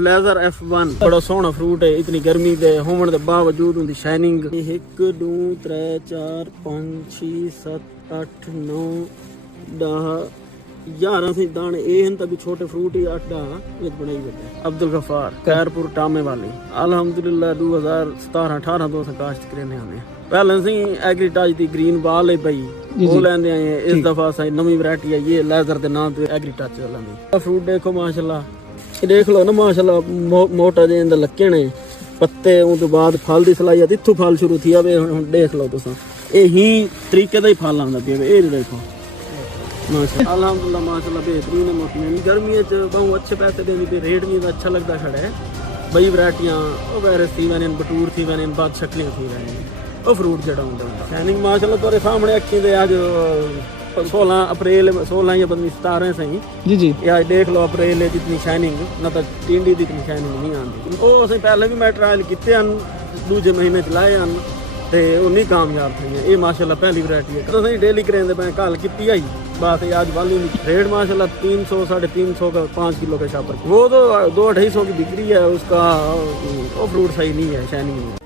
Laser F1 बड़ा सोहना fruit है। इतनी गर्मी दे होने के बावजूद उनकी शाइनिंग 1 2 3 4 5 6 7 8 9 10 11 से दाने ये हैं तभी छोटे फ्रूट ही 8 10 एक बनाई बैठे। अब्दुल गफार खैरपुर टामे वाली अल्हम्दुलिल्लाह 2017-18 तो काश्त करने हमें पहले से एग्रीटाज दी ग्रीन बाल है भाई वो लेंदे आए। इस दफा सही नवी वैरायटी है ये लेजर के नाम पे एग्रीटाच चलंदी। फ्रूट देखो माशाल्लाह देख लो ना माशाल्लाह मोटा जे अंदर लक्के ने पत्ते उस बाद फल दी सलाई इत्थों फल शुरू थी अब हुण देख लो तुसां यही तरीके दा ही फल आंदा पिया ये देखो माशाल्लाह अल्हम्दुलिल्लाह माशाल्लाह बेहतरीन है मौसम गर्मी च बहुत अच्छे पैसे देंदी पे रेट भी अच्छा लगता खड़ा है बई वैरायटियां ओ वायरस थी वैन बटूर थी वैन बाद शक्लियां थी वैन ओ फ्रूट जड़ा हुंदा शाइनिंग माशाल्लाह तेरे सामने अखी दे आज 16 अप्रैल 16 या 17 सही जी जी यार देख लो अप्रैल जितनी शाइनिंग ना तो टिंडी दी इतनी शाइनिंग नहीं आती ओ असें पहले भी मैं ट्रायल किते हैं दूजे महीने चलाए हैं ते वो नहीं कामयाब थे ये माशाल्लाह पहली वैरायटी है तो सही डेली करेंदे मैं कल किती आई बात है आज वाली रेट माशाल्लाह 300 350 का 5 किलो का शापर वो तो 2-250 की बिक्री है उसका वो फ्रूट सही नहीं है शाइनिंग नहीं है।